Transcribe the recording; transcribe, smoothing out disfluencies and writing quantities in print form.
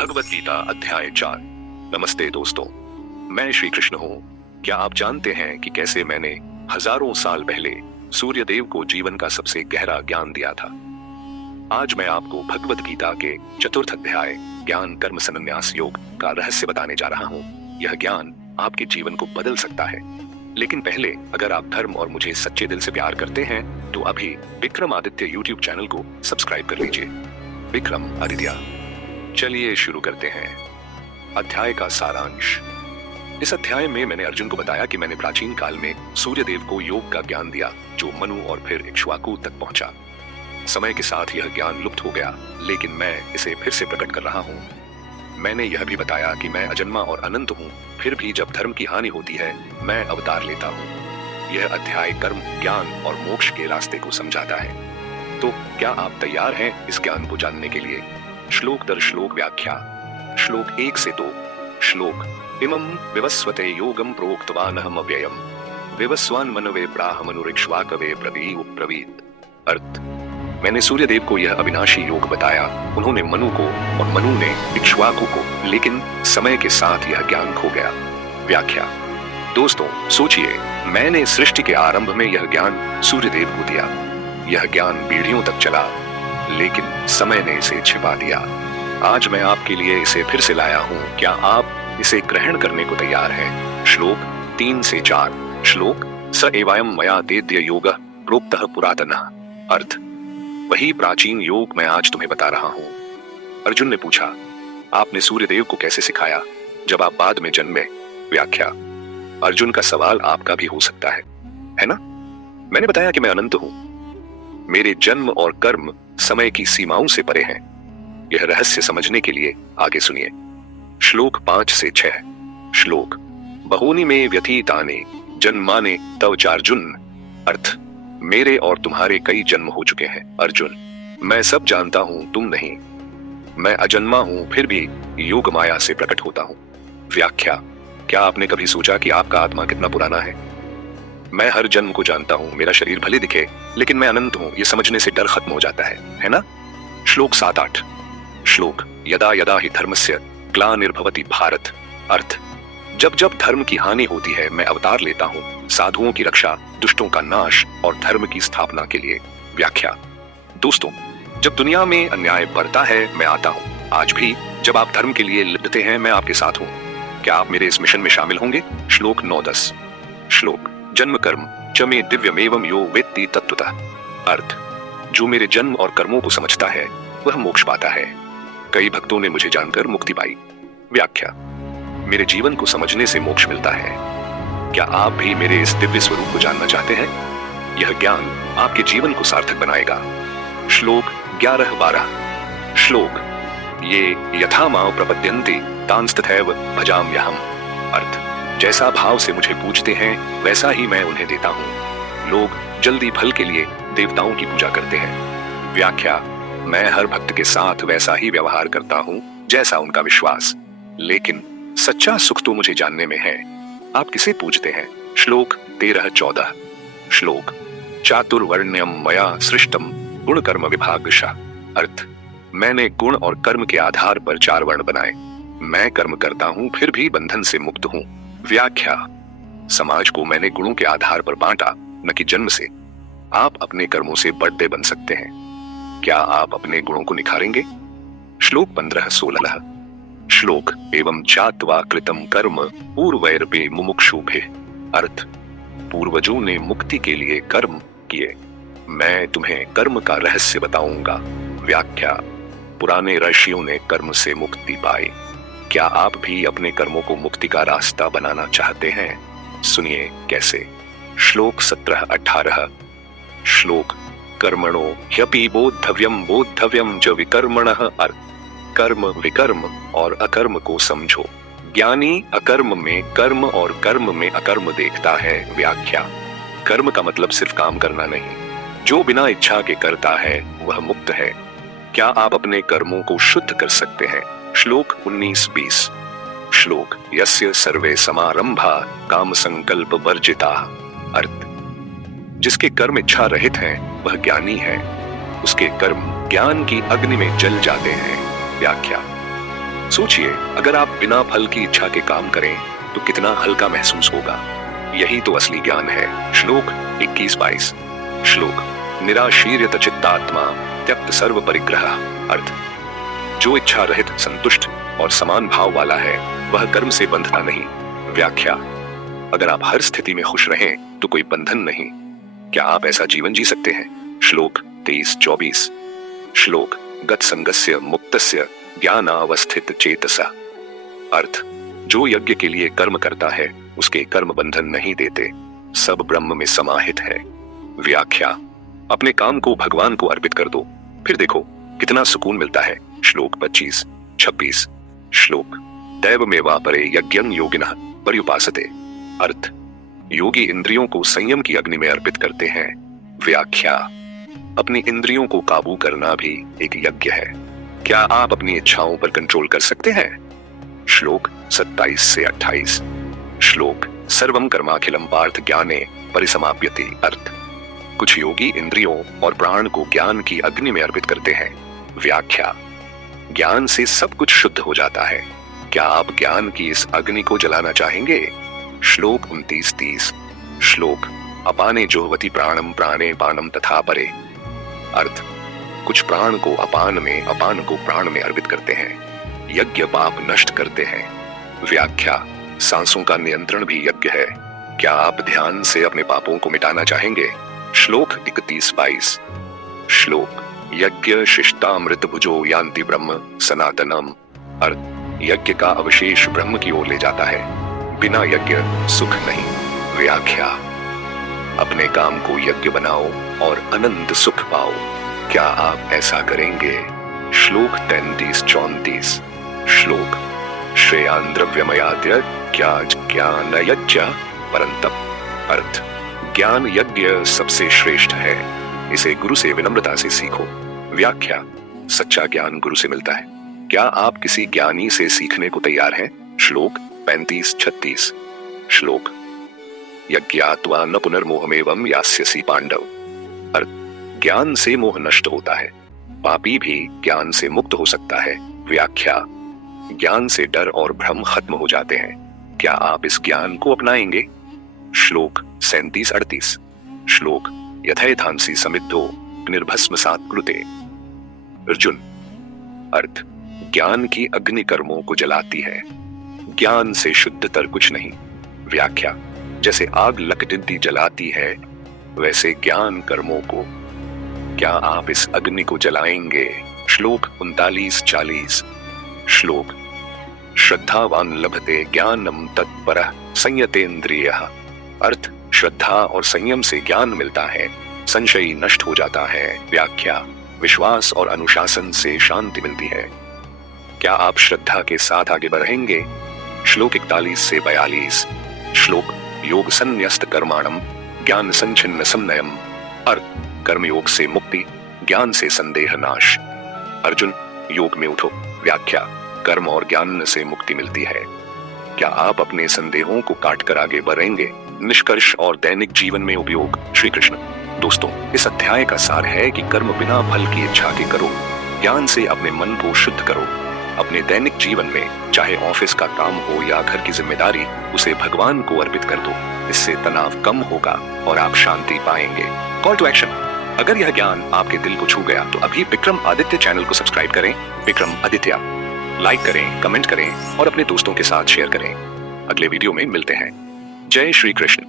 भगवत गीता अध्याय 4। नमस्ते दोस्तों, मैं श्री कृष्ण हूँ। क्या आप जानते हैं कि कैसे मैंने हजारों साल पहले सूर्य देव को जीवन का सबसे गहरा ज्ञान दिया था। आज मैं आपको भगवत गीता के चतुर्थ अध्याय ज्ञान कर्म संन्यास योग का रहस्य बताने जा रहा हूँ। यह ज्ञान आपके जीवन को बदल सकता है। लेकिन पहले, अगर आप धर्म और मुझे सच्चे दिल से प्यार करते हैं तो अभी विक्रमादित्य यूट्यूब चैनल को सब्सक्राइब कर लीजिए। विक्रमादित्य। चलिए शुरू करते हैं। अध्याय का सारांश। इस अध्याय में मैंने अर्जुन को बताया कि मैंने प्राचीन काल में सूर्य देव को योग का ज्ञान दिया, जो मनु और फिर इक्ष्वाकु तक पहुंचा। समय के साथ यह ज्ञान लुप्त हो गया, लेकिन मैं इसे फिर से प्रकट कर रहा हूँ। मैंने यह भी बताया कि मैं अजन्मा और अनंत हूँ, फिर भी जब धर्म की हानि होती है मैं अवतार लेता हूँ। यह अध्याय कर्म, ज्ञान और मोक्ष के रास्ते को समझाता है। तो क्या आप तैयार हैं इस ज्ञान को जानने के लिए? श्लोक दर श्लोक व्याख्या। श्लोक 1 से 2। श्लोक इमं विवस्वते योगम प्रोक्तवानहम अव्ययम विवस्वान मनवे ब्राह्मणुरिक्ष्वाकवे ब्रवीत। अर्थ: मैंने सूर्य देव को यह अविनाशी योग बताया, उन्होंने मनु को और मनु ने इक्ष्वाकु को, लेकिन समय के साथ यह ज्ञान खो गया। व्याख्या। दोस्तों सोचिए, मैंने सृष्टि के आरंभ में यह ज्ञान सूर्य देव को दिया। यह ज्ञान पीढ़ियों तक चला, लेकिन समय ने इसे छिपा दिया। आज मैं आपके लिए इसे फिर से लाया हूँ। क्या आप इसे ग्रहण करने को तैयार हैं? श्लोक 3 से 4। श्लोक स एवायम मया तेद्य योगः प्रोक्तः पुरातनः। अर्थ: वही प्राचीन योग मैं आज तुम्हें बता रहा हूँ। अर्जुन ने पूछा, आपने सूर्य देव को कैसे सिखाया जब आप बाद में जन्मे? व्याख्या। अर्जुन का सवाल आपका भी हो सकता है ना? मैंने बताया कि मैं अनंत हूँ। मेरे जन्म और कर्म समय की सीमाओं से परे हैं। यह रहस्य समझने के लिए आगे सुनिए। श्लोक 5 से 6। श्लोक बहूनि में व्यतीतानि जन्माने तव चार्जुन। अर्थ: मेरे और तुम्हारे कई जन्म हो चुके हैं अर्जुन। मैं सब जानता हूं, तुम नहीं। मैं अजन्मा हूं, फिर भी योग माया से प्रकट होता हूं। व्याख्या। क्या आपने कभी सोचा कि आपका आत्मा कितना पुराना है? मैं हर जन्म को जानता हूं। मेरा शरीर भले दिखे, लेकिन मैं अनंत हूं। यह समझने से डर खत्म हो जाता है ना? श्लोक 7-8। श्लोक यदा यदा हि धर्मस्य ग्लानिर्भवति भारत। अर्थ: जब जब धर्म की हानि होती है मैं अवतार लेता हूं, साधुओं की रक्षा, दुष्टों का नाश और धर्म की स्थापना के लिए। व्याख्या। दोस्तों, जब दुनिया में अन्याय बढ़ता है मैं आता हूं। आज भी जब आप धर्म के लिए लड़ते हैं मैं आपके साथ हूं। क्या आप मेरे इस मिशन में शामिल होंगे? श्लोक 9-10। श्लोक जन्म कर्म च मे दिव्यमेवं यो वेत्ति तत्त्वतः। अर्थ: जो मेरे जन्म और कर्मों को समझता है वह मोक्ष पाता है। कई भक्तों ने मुझे जानकर मुक्ति पाई। व्याख्या। मेरे जीवन को समझने से मोक्ष मिलता है। क्या आप भी मेरे इस दिव्य स्वरूप को जानना चाहते हैं? यह ज्ञान आपके जीवन को सार्थक बनाएगा। श्लोक 11-12। श्लोक ये यथा मां प्रपद्यन्ते तांस्तथैव भजाम्यहम्। अर्थ: जैसा भाव से मुझे पूजते हैं वैसा ही मैं उन्हें देता हूँ। लोग जल्दी फल के लिए देवताओं की पूजा करते हैं। व्याख्या। मैं हर भक्त के साथ वैसा ही व्यवहार करता हूँ जैसा उनका विश्वास, लेकिन सच्चा सुख तो मुझे जानने में है। आप किसे पूजते हैं? श्लोक 13-14। श्लोक चातुर्वर्ण्यम मया सृष्टम गुण कर्म विभागशः। अर्थ: मैंने गुण और कर्म के आधार पर 4 वर्ण बनाए। मैं कर्म करता हूँ, फिर भी बंधन से मुक्त हूँ। व्याख्या। समाज को मैंने गुणों के आधार पर बांटा, न कि जन्म से। आप अपने कर्मों से बड़े बन सकते हैं। क्या आप अपने गुणों को निखारेंगे? श्लोक 15-16। श्लोक एवं चात्वा कृतम कर्म पूर्वैरपि मुमुक्षुभिः। अर्थ: पूर्वजों ने मुक्ति के लिए कर्म किए, मैं तुम्हें कर्म का रहस्य बताऊंगा। व्याख्या। पुराने ऋषियों ने कर्म से मुक्ति पाई। क्या आप भी अपने कर्मों को मुक्ति का रास्ता बनाना चाहते हैं? सुनिए कैसे। श्लोक 17-18। श्लोक कर्मणो ह्यपि बोद्धव्यम च विकर्मणः। अर्थ: कर्म, विकर्म और अकर्म को समझो। ज्ञानी अकर्म में कर्म और कर्म में अकर्म देखता है। व्याख्या। कर्म का मतलब सिर्फ काम करना नहीं। जो बिना इच्छा के करता है वह मुक्त है। क्या आप अपने कर्मों को शुद्ध कर सकते हैं? श्लोक 19-20। श्लोक यस्य सर्वे समारंभा काम संकल्प वर्जिता। अर्थ: जिसके कर्म इच्छा रहित हैं वह ज्ञानी है। उसके कर्म ज्ञान की अग्नि में जल जाते हैं। व्याख्या। सोचिए, अगर आप बिना फल की इच्छा के काम करें तो कितना हल्का महसूस होगा। यही तो असली ज्ञान है। श्लोक 21-22। श्लोक निराशीर्यत चित्तात्मा त्यक्त सर्व परिग्रह। अर्थ, जो इच्छा रहित, संतुष्ट और समान भाव वाला है वह कर्म से बंधता नहीं। व्याख्या, अगर आप हर स्थिति में खुश रहें तो कोई बंधन नहीं। क्या आप ऐसा जीवन जी सकते हैं? श्लोक 23-24। श्लोक गत संगस्य मुक्तस्य ज्ञानावस्थित चेतसा। अर्थ, जो यज्ञ के लिए कर्म करता है उसके कर्म बंधन नहीं देते, सब ब्रह्म में समाहित है। व्याख्या, अपने काम को भगवान को अर्पित कर दो, फिर देखो कितना सुकून मिलता है। श्लोक 25-26। श्लोक दैवमेवापरे यज्ञं योगिनः पर्युपासते। अर्थ, योगी इंद्रियों को संयम की अग्नि में अर्पित करते हैं। व्याख्या, अपनी इंद्रियों को काबू करना भी एक यज्ञ है। क्या आप अपनी इच्छाओं पर कंट्रोल कर सकते हैं? श्लोक 27-28। श्लोक सर्वं कर्माखिलम पार्थ ज्ञाने परिसमाप्यते। अर्थ, कुछ योगी इंद्रियों और प्राण को ज्ञान की अग्नि में अर्पित करते हैं। व्याख्या, ज्ञान से सब कुछ शुद्ध हो जाता है। क्या आप ज्ञान की इस अग्नि को जलाना चाहेंगे? श्लोक 29-30। श्लोक अपाने जोहवति प्राणम प्राणे पानम तथा परे। अर्थ, कुछ प्राण को अपान में, अपान को प्राण में अर्पित करते हैं। यज्ञ पाप नष्ट करते हैं। व्याख्या, सांसों का नियंत्रण भी यज्ञ है। क्या आप ध्यान से अपने पापों को मिटाना चाहेंगे? श्लोक 31-22। श्लोक यज्ञ शिष्टामृत भुजो यान्ति ब्रह्म सनातनम। अर्थ, यज्ञ का अवशेष ब्रह्म की ओर ले जाता है, बिना यज्ञ सुख नहीं। व्याख्या, अपने काम को यज्ञ बनाओ और अनंत सुख पाओ। क्या आप ऐसा करेंगे? श्लोक 33-34। श्लोक श्रेयान् द्रव्यमयाद्य ज्ञान यज्ञ परन्तप। अर्थ, ज्ञान यज्ञ सबसे श्रेष्ठ है, इसे गुरु से विनम्रता से सीखो। व्याख्या, सच्चा ज्ञान गुरु से मिलता है। क्या आप किसी ज्ञानी से सीखने को तैयार हैं? श्लोक 35-36। श्लोक यज्ञात्वा न पुनर्मोहमेवं यास्यसि पांडव। अर्थ, ज्ञान से मोह नष्ट होता है, पापी भी ज्ञान से मुक्त हो सकता है। व्याख्या, ज्ञान से डर और भ्रम खत्म हो जाते हैं। क्या आप इस ज्ञान को अपनाएंगे? श्लोक 37-38। श्लोक यथैधांसि समिद्धो निर्भस्मसात् कृते। अर्जुन, अर्थ, ज्ञान की अग्नि कर्मों को जलाती है, ज्ञान से शुद्धतर कुछ नहीं। व्याख्या, जैसे आग लकड़िंदी जलाती है वैसे ज्ञान कर्मों को। क्या आप इस अग्नि को जलाएंगे? श्लोक 39-40। श्लोक श्रद्धावान लभते ज्ञानम तत्परः संयतेन्द्रियः। अर्थ, श्रद्धा और संयम से ज्ञान मिलता है, संशय नष्ट हो जाता है। व्याख्या, विश्वास और अनुशासन से शांति मिलती है। क्या आप श्रद्धा के साथ आगे बढ़ेंगे? श्लोक 41-42। श्लोक योग संन्यस्त कर्माणम ज्ञान संचिन्न संनयम। अर्थ, कर्मयोग से मुक्ति, ज्ञान से संदेह नाश। अर्जुन, योग में उठो। व्याख्या, कर्म और ज्ञान से मुक्ति मिलती है। क्या आप अपने संदेहों को काटकर आगे बढ़ेंगे? निष्कर्ष और दैनिक जीवन में उपयोग। श्री कृष्ण। दोस्तों, इस अध्याय का सार है कि कर्म बिना फल की इच्छा के करो, ज्ञान से अपने मन को शुद्ध करो। अपने दैनिक जीवन में, चाहे ऑफिस का काम हो या घर की जिम्मेदारी, उसे भगवान को अर्पित कर दो। इससे तनाव कम होगा और आप शांति पाएंगे। कॉल टू एक्शन, अगर यह ज्ञान आपके दिल को छू गया तो अभी विक्रम आदित्य चैनल को सब्सक्राइब करें। विक्रम आदित्य, लाइक करें, कमेंट करें और अपने दोस्तों के साथ शेयर करें। अगले वीडियो में मिलते हैं। जय श्री कृष्ण।